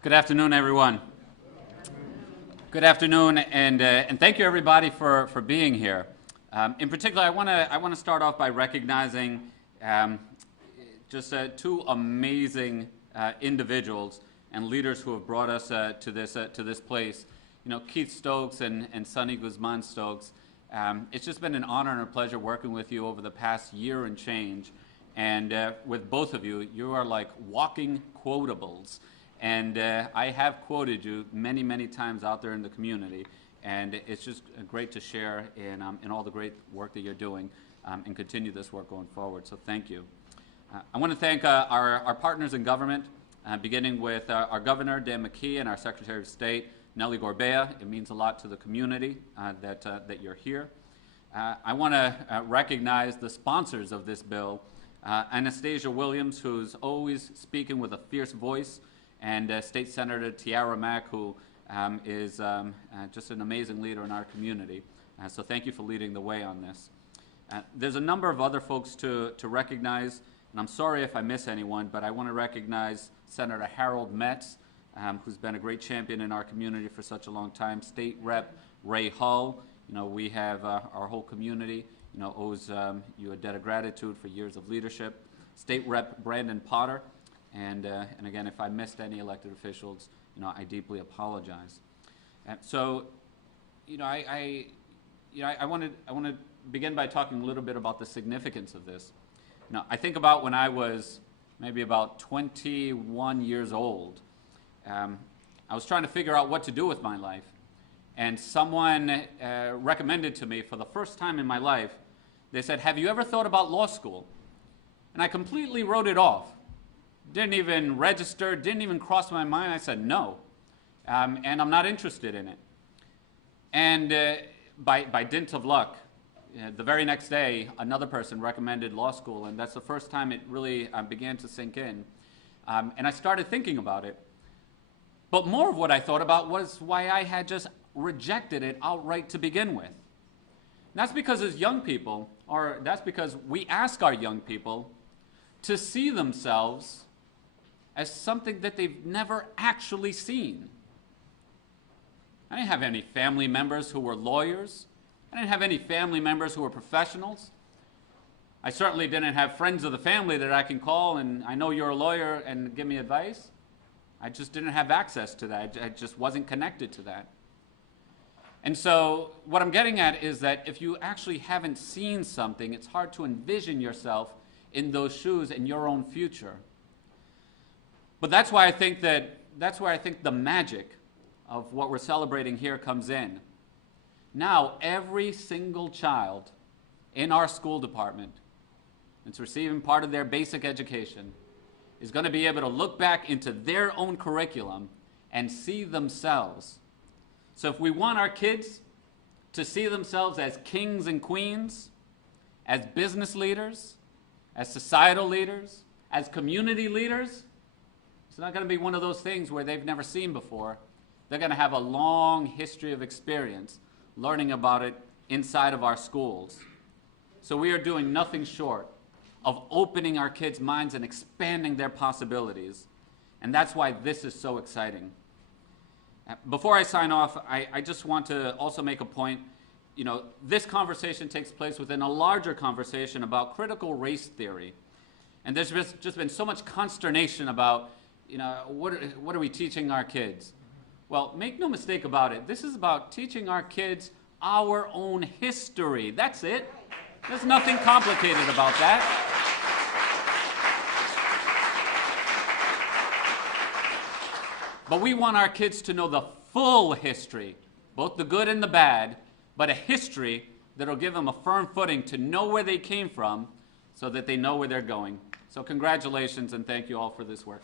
Good afternoon, everyone. Good afternoon, and thank you, everybody, for being here. In particular, I want to start off by recognizing just two amazing individuals and leaders who have brought us to this place. You know, Keith Stokes and Sonny Guzman Stokes. It's just been an honor and a pleasure working with you over the past year and change. And with both of you, you are like walking quotables. And I have quoted you many, many times out there in the community. And it's just great to share in all the great work that you're doing and continue this work going forward. So thank you. I want to thank our partners in government, beginning with our Governor, Dan McKee, and our Secretary of State, Nellie Gorbea. It means a lot to the community that you're here. I want to recognize the sponsors of this bill, Anastasia Williams, who's always speaking with a fierce voice, and State Senator Tiara Mack, who is just an amazing leader in our community. So thank you for leading the way on this. There's a number of other folks to recognize, and I'm sorry if I miss anyone, but I want to recognize Senator Harold Metz, who's been a great champion in our community for such a long time. State Rep Ray Hull. You know, we have our whole community, you know, owes you a debt of gratitude for years of leadership. State Rep Brandon Potter. And again, if I missed any elected officials, you know, I deeply apologize. So, you know, I want to begin by talking a little bit about the significance of this. You know, I think about when I was maybe about 21 years old. I was trying to figure out what to do with my life, and someone recommended to me for the first time in my life. They said, "Have you ever thought about law school?" And I completely wrote it off. Didn't even register, didn't even cross my mind. I said no, and I'm not interested in it. And by dint of luck, the very next day, another person recommended law school, and that's the first time it really began to sink in. And I started thinking about it. But more of what I thought about was why I had just rejected it outright to begin with. And that's because as young people, or that's because we ask our young people to see themselves as something that they've never actually seen. I didn't have any family members who were lawyers. I didn't have any family members who were professionals. I certainly didn't have friends of the family that I can call and I know you're a lawyer and give me advice. I just didn't have access to that. I just wasn't connected to that. And so what I'm getting at is that if you actually haven't seen something, it's hard to envision yourself in those shoes in your own future. But that's why I think the magic of what we're celebrating here comes in. Now, every single child in our school department that's receiving part of their basic education is going to be able to look back into their own curriculum and see themselves. So if we want our kids to see themselves as kings and queens, as business leaders, as societal leaders, as community leaders, it's not going to be one of those things where they've never seen before. They're going to have a long history of experience learning about it inside of our schools. So we are doing nothing short of opening our kids' minds and expanding their possibilities. And that's why this is so exciting. Before I sign off, I just want to also make a point. You know, this conversation takes place within a larger conversation about critical race theory. And there's just been so much consternation about, you know, what are we teaching our kids? Well, make no mistake about it. This is about teaching our kids our own history. That's it. There's nothing complicated about that. But we want our kids to know the full history, both the good and the bad, but a history that will give them a firm footing to know where they came from so that they know where they're going. So congratulations and thank you all for this work.